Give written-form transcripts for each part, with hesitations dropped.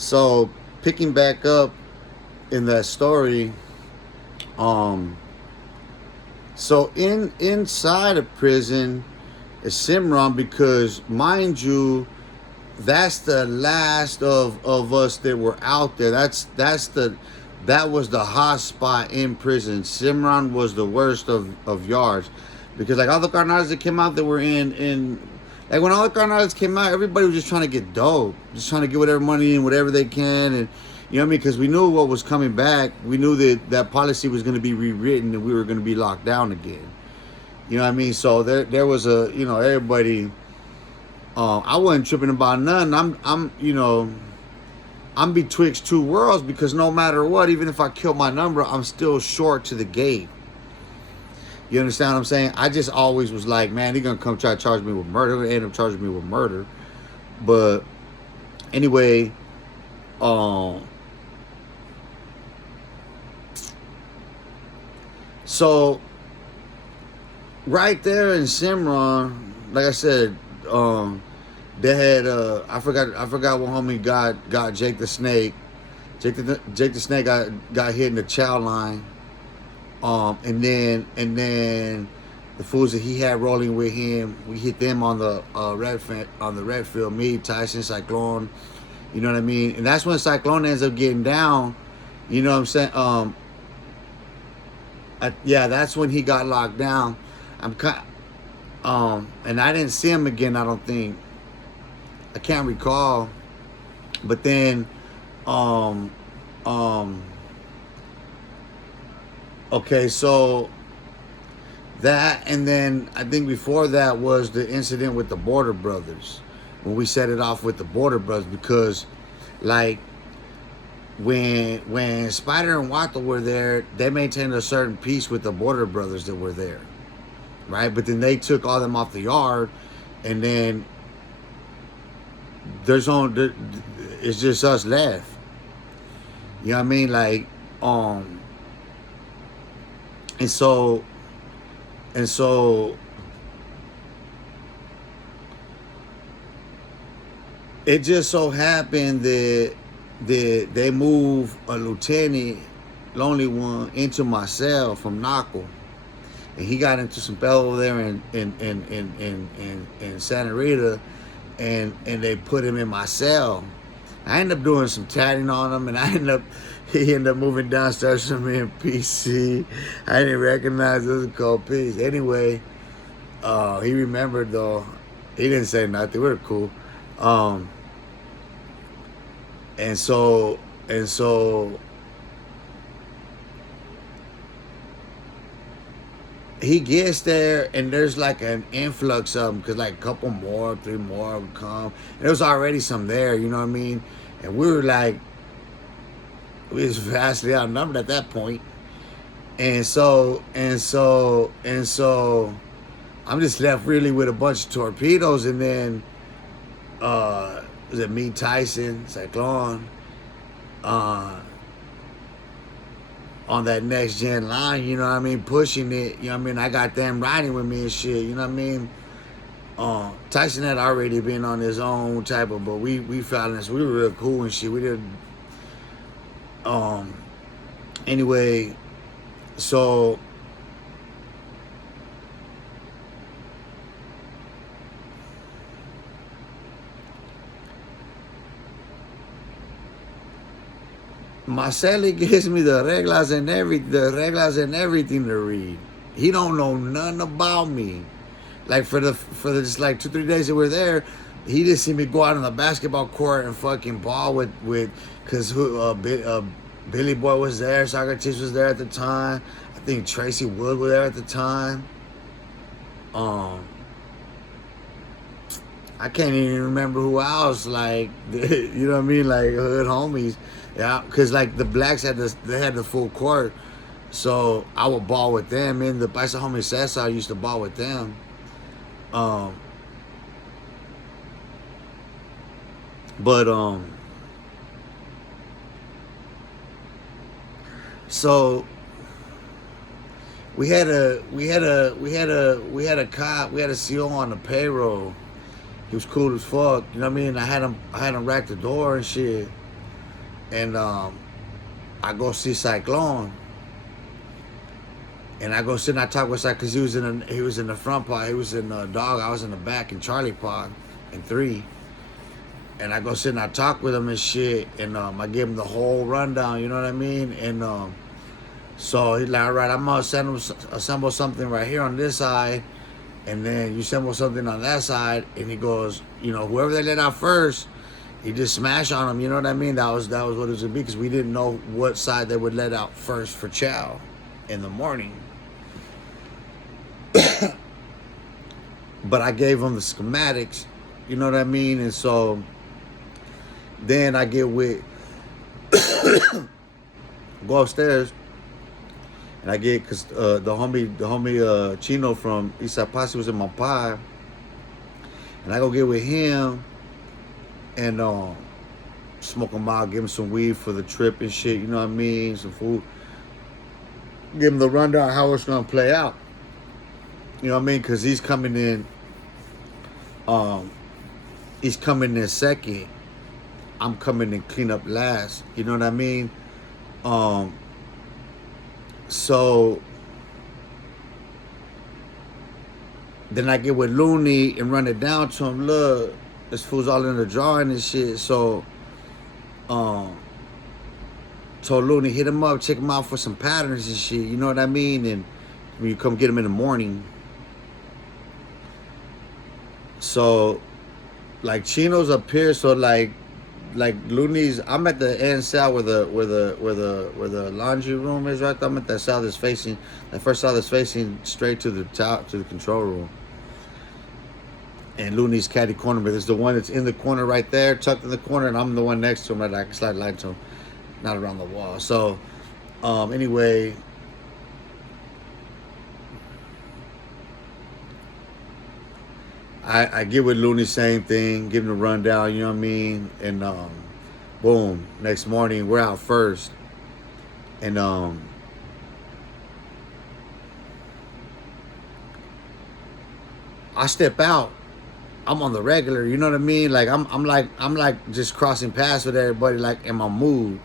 So picking back up in that story, um, so inside of prison is Simran, because mind you, that's the last of us that were out there. That was the hot spot in prison. Simran was the worst of yards, because like all the carnals that came out that were in like when all the carnals came out, everybody was just trying to get dope, just trying to get whatever money in, whatever they can, and you know what I mean, because we knew what was coming back. We knew that policy was going to be rewritten and we were going to be locked down again. You know what I mean? So there was a, you know, everybody. I wasn't tripping about nothing. I'm betwixt two worlds, because no matter what, even if I kill my number, I'm still short to the gate. You understand what I'm saying? I just always was like, man, they're gonna come try to charge me with murder. They end up charging me with murder. But anyway, um, so right there in Simran, like I said, they had I forgot what homie got Jake the Snake. Jake the Snake got hit in the chow line. And then the fools that he had rolling with him, we hit them on the red field. Me, Tyson, Cyclone, you know what I mean. And that's when Cyclone ends up getting down. You know what I'm saying? Yeah, that's when he got locked down. And I didn't see him again. I don't think. I can't recall. But then, um, um, okay, so that, and then I think before that was the incident with the Border Brothers, when we set it off with the Border Brothers, because like when Spider and Wata were there, they maintained a certain peace with the Border Brothers that were there, right? But then they took all them off the yard, and then it's just us left. You know what I mean? Like, and so it just so happened that they moved a lieutenant, lonely one, into my cell from Naco, and he got into some fellow over there in Santa Rita, and they put him in my cell. I ended up doing some tatting on him, and he ended up moving downstairs from me in PC. I didn't recognize it was called Peace. Anyway, he remembered though. He didn't say nothing. We were cool. And so he gets there, and there's like an influx of them, because like a couple more, three more would come, and there was already some there, you know what I mean? And we were like, we was vastly outnumbered at that point. And so I'm just left really with a bunch of torpedoes, and then was it me, Tyson, Cyclone, on that next gen line, you know what I mean, pushing it, you know what I mean. I got them riding with me and shit, you know what I mean. Tyson had already been on his own type of, but we found this, we were real cool and shit. We did, anyway, so Marcelli gives me the reglas and everything to read. He don't know nothing about me. Like for the just like 2-3 days that we're there, he just see me go out on the basketball court and fucking ball with because Billy Boy was there, Socrates was there at the time. I think Tracy Wood was there at the time. I can't even remember who else. Like, you know what I mean? Like hood homies. Yeah, because like the blacks had the full court, so I would ball with them. And the Paisa homie Cesar used to ball with them. But so we had a cop, we had a CO on the payroll. He was cool as fuck, you know what I mean? I had him rack the door and shit. And I go see Cyclone. And I go sit and I talk with Cyclone because he was in the front pod. He was in the dog. I was in the back in Charlie pod in 3. And I go sit and I talk with him and shit. And I give him the whole rundown, you know what I mean? And so he's like, all right, I'm going to assemble something right here on this side. And then you assemble something on that side. And he goes, you know, whoever they let out first, he just smash on them, you know what I mean? That was what it was going to be because we didn't know what side they would let out first for chow in the morning. But I gave them the schematics, you know what I mean? And so then I get with, go upstairs, and I get, because the homie Chino from Eastside Posse was in my pod, and I go get with him, and smoke him out, give him some weed for the trip and shit, you know what I mean, some food, give him the rundown how it's gonna play out, you know what I mean, because he's coming in second, I'm coming in clean up last, you know what I mean, so then I get with Looney and run it down to him. Look, this fool's all in the drawing and shit. So, told Looney, hit him up, check him out for some patterns and shit. You know what I mean? And you come get him in the morning. So, like Chino's up here. So like Looney's, I'm at the end cell where the laundry room is right there. I'm at that cell that's facing, that first cell that's facing straight to the top, to the control room. And Looney's caddy corner, but it's the one that's in the corner right there, tucked in the corner, and I'm the one next to him that I can slide light to him, not around the wall. So, anyway, I get with Looney, same thing, give him the rundown, you know what I mean? And boom, next morning, we're out first. And I step out, I'm on the regular, you know what I mean? Like I'm like just crossing paths with everybody, like in my mood.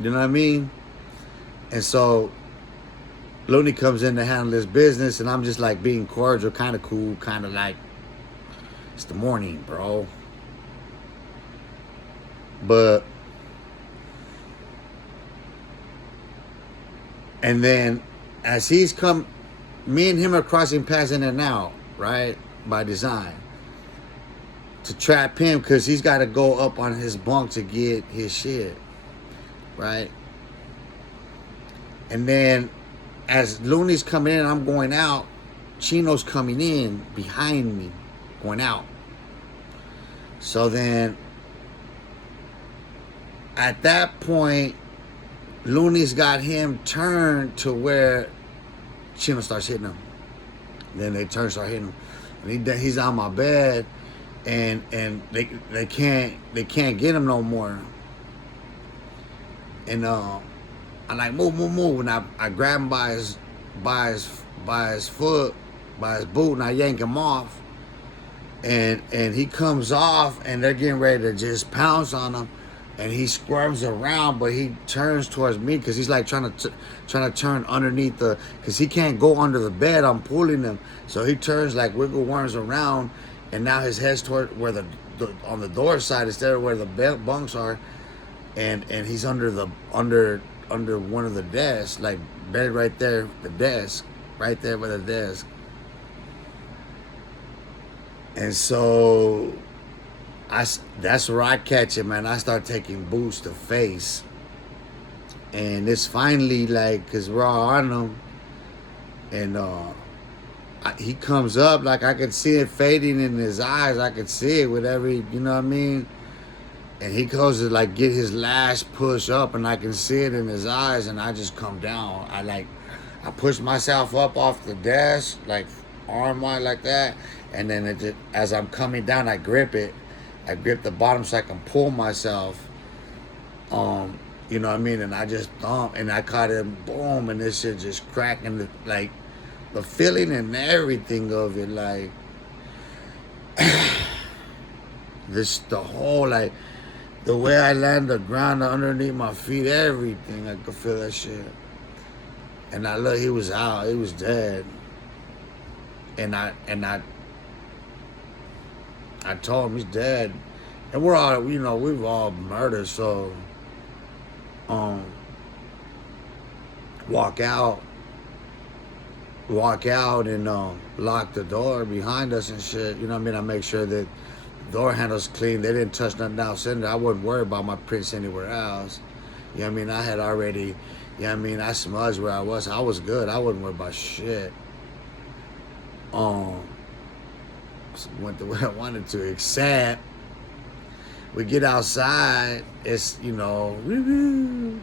You know what I mean? And so Looney comes in to handle his business, and I'm just like being cordial, kind of cool, kind of like, it's the morning, bro. But, and then as he's come, me and him are crossing paths in and out, right? By design. To trap him, because he's got to go up on his bunk to get his shit, right? And then as Looney's coming in, I'm going out, Chino's coming in behind me, going out. So then, at that point, Looney's got him turned to where Chino starts hitting him. Then they start hitting him. And he's on my bed, and they can't get him no more. And I'm like, move, and I grab him by his foot, by his boot, and I yank him off. And he comes off, and they're getting ready to just pounce on him, and he squirms around, but he turns towards me because he's like trying to turn underneath because he can't go under the bed. I'm pulling him, so he turns like wiggle worms around, and now his head's toward where the on the door side instead of where the bunks are, and he's under one of the desks, like bed right there, the desk, right there by the desk. And so that's where I catch him, man. I start taking boots to face. And it's finally like, because we're all on him. And he comes up, like I could see it fading in his eyes. I could see it with every, you know what I mean? And he goes to like get his last push up, and I can see it in his eyes, and I just come down. I push myself up off the desk, like arm wide like that. And then as I'm coming down, I grip it. I grip the bottom so I can pull myself. You know what I mean? And I just thump, and I caught him, boom, and this shit just cracking, like the feeling and everything of it, like the whole, like The way I landed, the ground underneath my feet, everything, I could feel that shit. And I look, he was out, he was dead. And I told him he's dead. And we're all, you know, we've all murdered, so walk out and lock the door behind us and shit. You know what I mean? I make sure that the door handle's clean. They didn't touch nothing else in there. I wouldn't worry about my prints anywhere else. You know what I mean? I had already, you know what I mean? I smudged where I was. I was good. I wouldn't worry about shit. Went the way I wanted to, except we get outside, it's, you know, and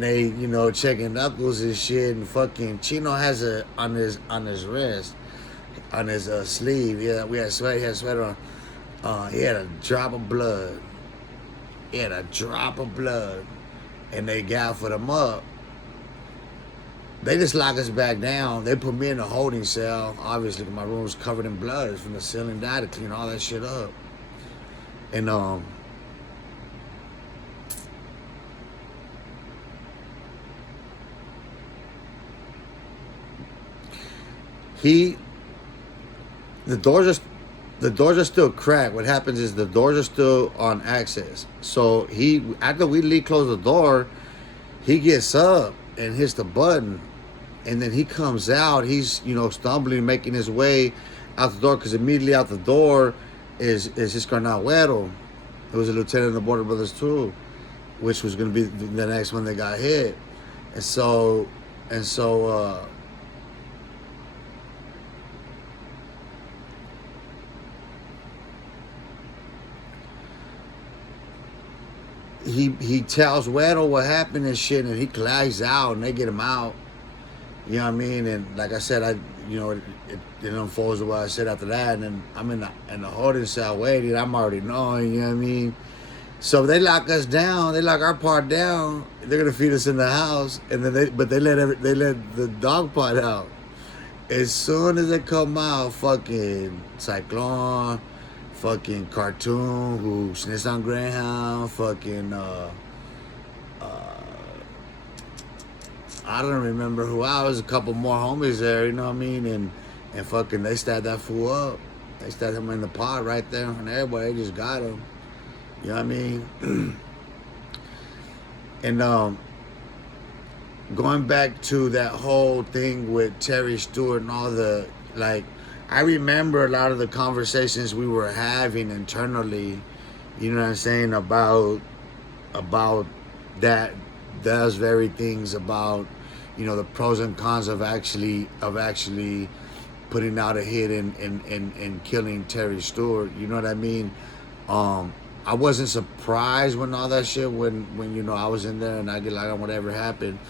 they, you know, checking knuckles and shit, and fucking Chino has a on his wrist, on his sleeve. Yeah, we had sweat. He had sweat on. He had a drop of blood. And they gaffled him up. They just lock us back down. They put me in a holding cell. Obviously, my room was covered in blood from the ceiling down to clean all that shit up. And the doors are still cracked. What happens is the doors are still on access. So after we close the door, he gets up and hits the button, and then he comes out. He's, you know, stumbling, making his way out the door, because immediately out the door is his carnaluero. It was a lieutenant in the Border Brothers too, which was going to be the next one that got hit. And so he tells Weddle what happened and shit, and he collides out, and they get him out. You know what I mean? And like I said, it unfolds the way I said after that. And then I'm in the holding cell waiting. I'm already knowing, you know what I mean? So they lock us down. They lock our part down. They're gonna feed us in the house, and then they let the dog pot out. As soon as they come out, fucking Cyclone, fucking Cartoon, who snitched on Greyhound, fucking I don't remember who. I was a couple more homies there, you know what I mean? And fucking they stabbed that fool up. They stabbed him in the pot right there, and everybody just got him. You know what I mean? And going back to that whole thing with Terry Stewart and all the, like, I remember a lot of the conversations we were having internally, you know what I'm saying, about that, those very things, about, you know, the pros and cons of actually putting out a hit and killing Terry Stewart. You know what I mean? I wasn't surprised when all that shit, when you know, I was in there and I get like, whatever happened,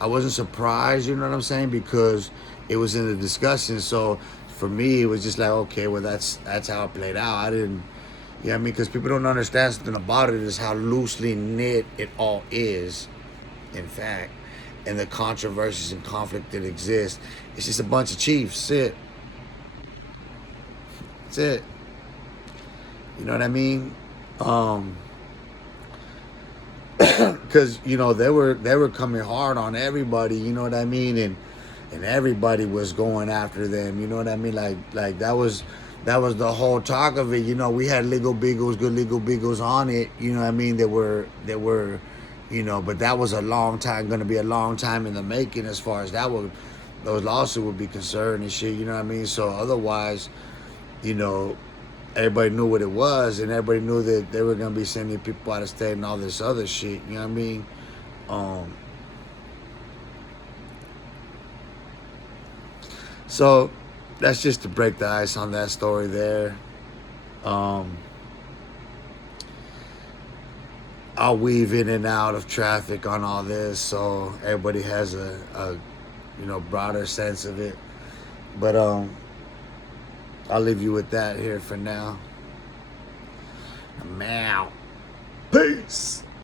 I wasn't surprised, you know what I'm saying, because it was in the discussion. So for me, it was just like, okay, well, that's how it played out. I didn't, you know what I mean? Because people don't understand something about it, is how loosely knit it all is, in fact, and the controversies and conflict that exist. It's just a bunch of chiefs. That's it. You know what I mean? Because you know, they were coming hard on everybody. You know what I mean? And everybody was going after them. You know what I mean? Like that was the whole talk of it. You know, we had good legal beagles on it. You know what I mean? That were, you know, but that was going to be a long time in the making, as far as those lawsuits would be concerned and shit. You know what I mean? So otherwise, you know, everybody knew what it was, and everybody knew that they were going to be sending people out of state and all this other shit. You know what I mean? So that's just to break the ice on that story there. I'll weave in and out of traffic on all this, so everybody has a you know, broader sense of it. But I'll leave you with that here for now. I'm out. Peace.